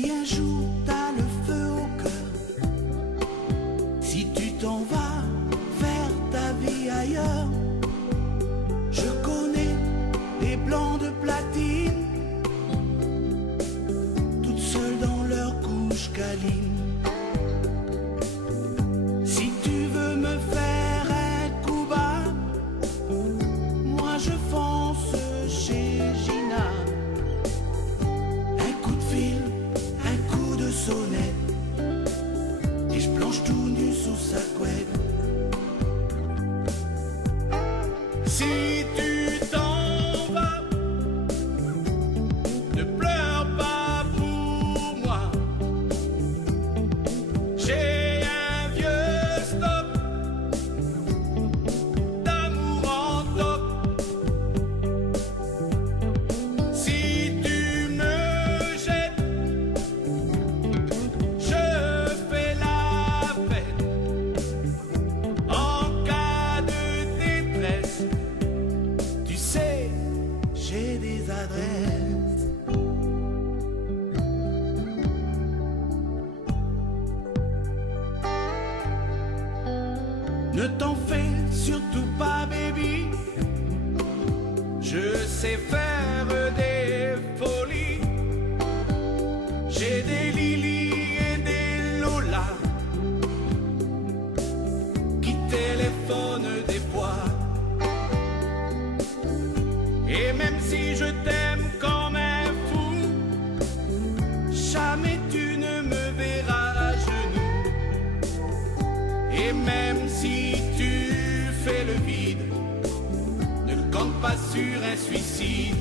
Si un jour t'as le feu au cœur, si tu t'en vas faire ta vie ailleurs, je connais les blancs de platine, toutes seules dans leur couche câline. Si tu veux me faire un coup bas, moi je fonce chez Gina. Un coup de fil, un coup de sonnette, et je planche tout nu sous sa couette. Si tu t'en vas, ne pleure pas pour moi. J'ai un vieux stock d'amour en toc. Si tu me jettes, je fais la fête. En cas de détresse, tu sais, j'ai des adresses. Ne t'en fais surtout pas, baby. Je sais faire des folies. J'ai des Lily et des Lola qui téléphonent des fois. Et même si je t'aime comme un fou, jamais tu ne me verras à genoux. Et même si tu fais le vide, ne compte pas sur un suicide.